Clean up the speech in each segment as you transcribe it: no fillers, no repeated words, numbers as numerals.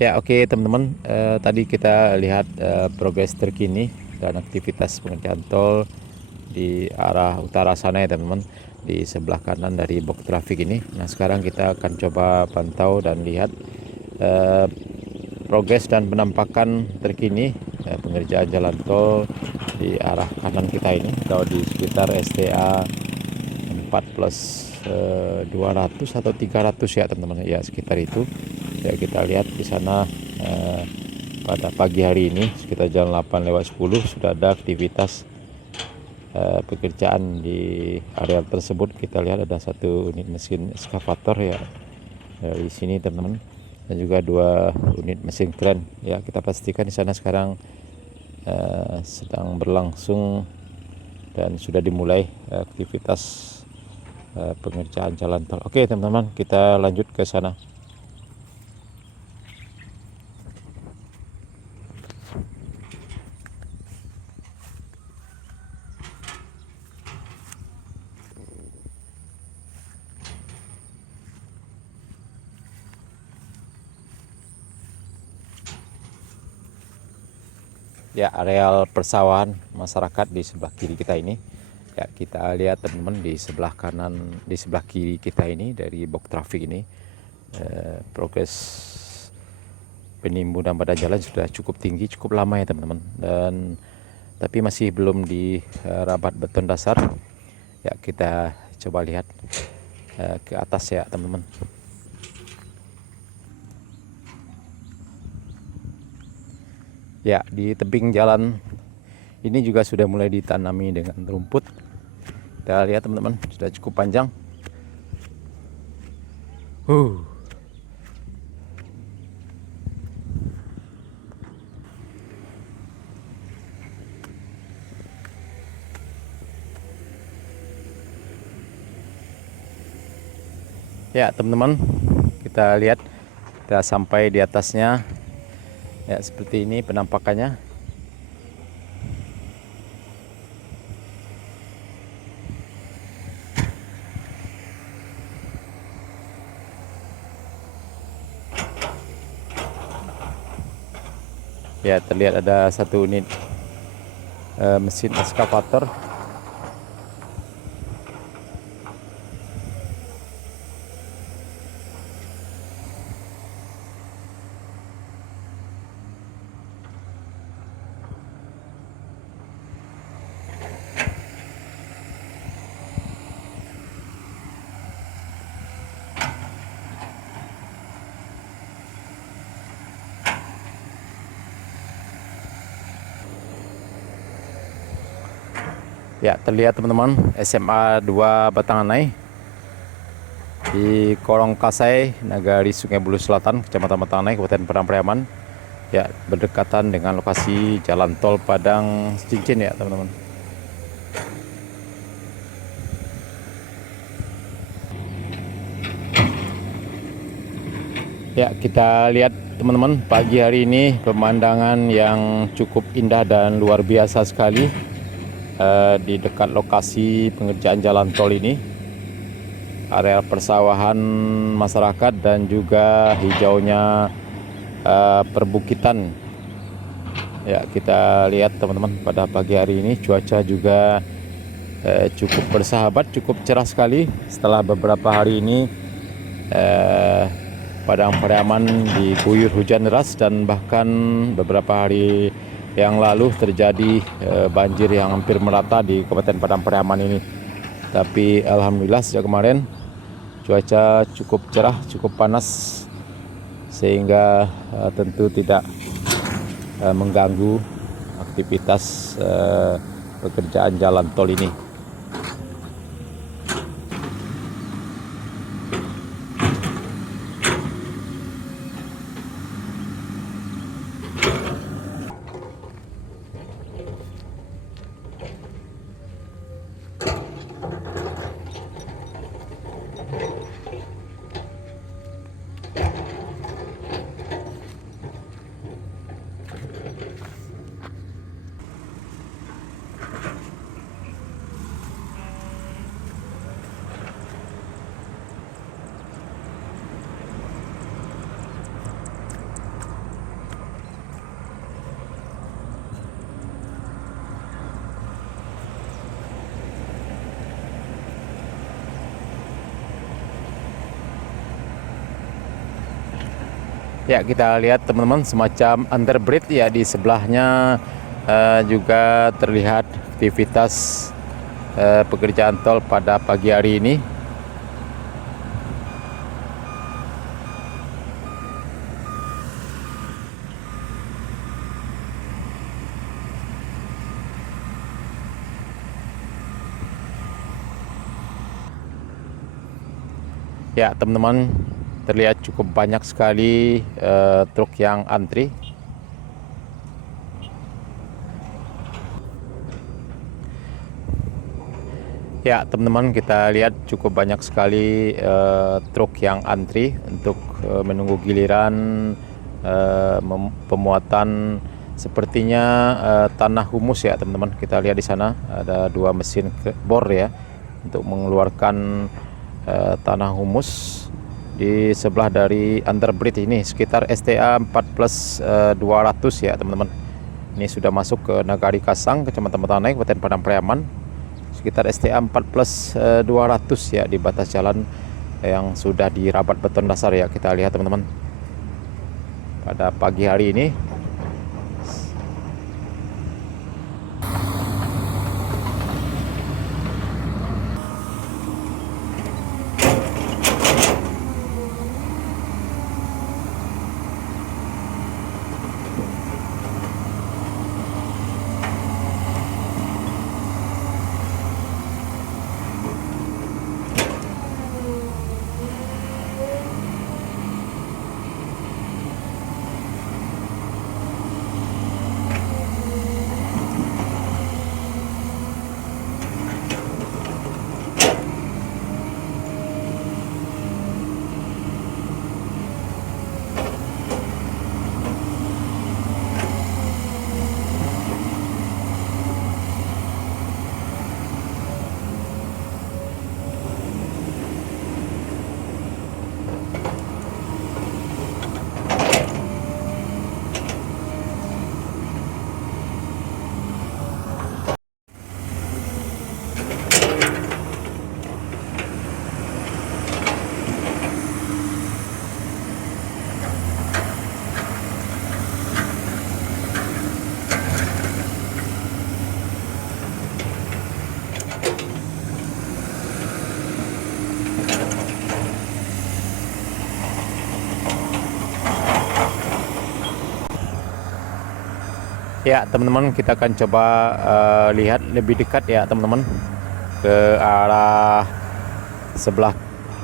Ya, oke teman-teman. Tadi kita lihat progres terkini dan aktivitas pengerjaan tol di arah utara sana ya teman-teman, di sebelah kanan dari box trafik ini. Nah, sekarang kita akan coba pantau dan lihat eh, progres dan penampakan terkini pengerjaan jalan tol di arah kanan kita ini, atau di sekitar STA 4 plus 200 atau 300 ya teman-teman, ya sekitar itu. Ya, kita lihat di sana pada pagi hari ini sekitar jam 8:10 sudah ada aktivitas pekerjaan di area tersebut. Kita lihat ada satu unit mesin eskavator ya dari sini teman-teman, dan juga 2 unit mesin kren. Ya, kita pastikan di sana sekarang sedang berlangsung dan sudah dimulai aktivitas pengerjaan jalan tol. Oke teman-teman, kita lanjut ke sana. Ya, areal persawahan masyarakat di sebelah kiri kita ini. Ya, kita lihat teman-teman di sebelah kanan, di sebelah kiri kita ini dari box trafik ini, progres penimbunan badan jalan sudah cukup tinggi, cukup lama ya teman-teman, dan tapi masih belum dirabat beton dasar. Ya, kita coba lihat ke atas ya teman-teman. Ya, di tebing jalan ini juga sudah mulai ditanami dengan rumput. Kita lihat teman-teman, sudah cukup panjang. Ya teman-teman, kita lihat kita sampai di atasnya. Ya, seperti ini penampakannya. Ya, terlihat ada satu unit mesin eskavator. Ya, terlihat teman-teman SMA 2 Batanganai di Kolong Kasai, Nagari Sungai Bulu Selatan, Kecamatan Batanganai, Kabupaten Padang Pariaman. Ya, berdekatan dengan lokasi jalan tol Padang Cincin ya teman-teman. Ya, kita lihat teman-teman, pagi hari ini pemandangan yang cukup indah dan luar biasa sekali di dekat lokasi pengerjaan jalan tol ini. Area persawahan masyarakat dan juga hijaunya perbukitan. Ya, kita lihat teman-teman, pada pagi hari ini cuaca juga cukup bersahabat, cukup cerah sekali. Setelah beberapa hari ini Padang Pariaman diguyur hujan deras, dan bahkan beberapa hari yang lalu terjadi banjir yang hampir merata di Kabupaten Padang Pariaman ini. Tapi alhamdulillah sejak kemarin cuaca cukup cerah, cukup panas, sehingga tentu tidak mengganggu aktivitas pekerjaan jalan tol ini. Ya, kita lihat teman-teman semacam underbridge ya, di sebelahnya juga terlihat aktivitas pekerjaan tol pada pagi hari ini. Ya, teman-teman, terlihat cukup banyak sekali truk yang antri. Ya, teman-teman, kita lihat cukup banyak sekali truk yang antri untuk menunggu giliran pemuatan sepertinya tanah humus ya, teman-teman. Kita lihat di sana ada 2 mesin bor ya untuk mengeluarkan tanah humus di sebelah dari underbridge ini, sekitar STA 4+200 ya, teman-teman. Ini sudah masuk ke Nagari Kasang, Kecamatan Matanai, Kabupaten Padang Pariaman. Sekitar STA 4+200 ya, di batas jalan yang sudah dirabat beton dasar ya. Kita lihat teman-teman pada pagi hari ini. Ya, teman-teman, kita akan coba lihat lebih dekat ya, teman-teman, ke arah sebelah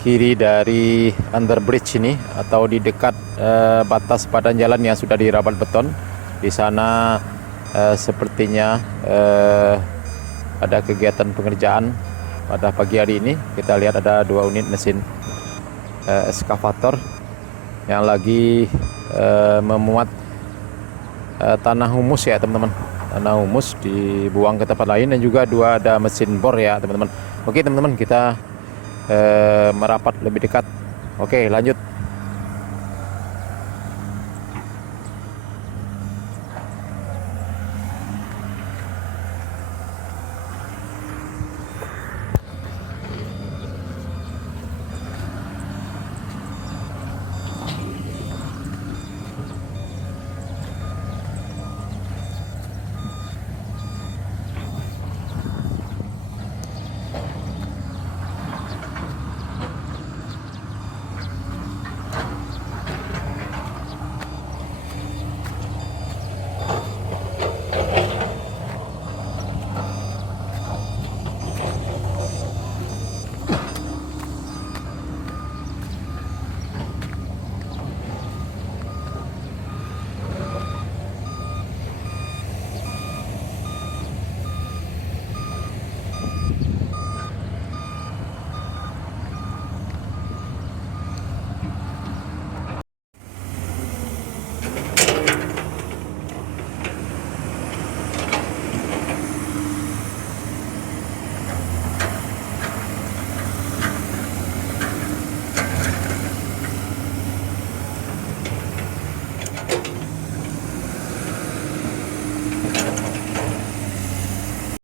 kiri dari underbridge ini, atau di dekat batas badan jalan yang sudah dirabat beton. Di sana sepertinya ada kegiatan pengerjaan pada pagi hari ini. Kita lihat ada 2 unit mesin eskavator yang lagi memuat tanah humus ya, teman-teman. Tanah humus dibuang ke tempat lain, dan juga ada mesin bor ya, teman-teman. Oke, teman-teman, kita merapat lebih dekat. Oke, lanjut.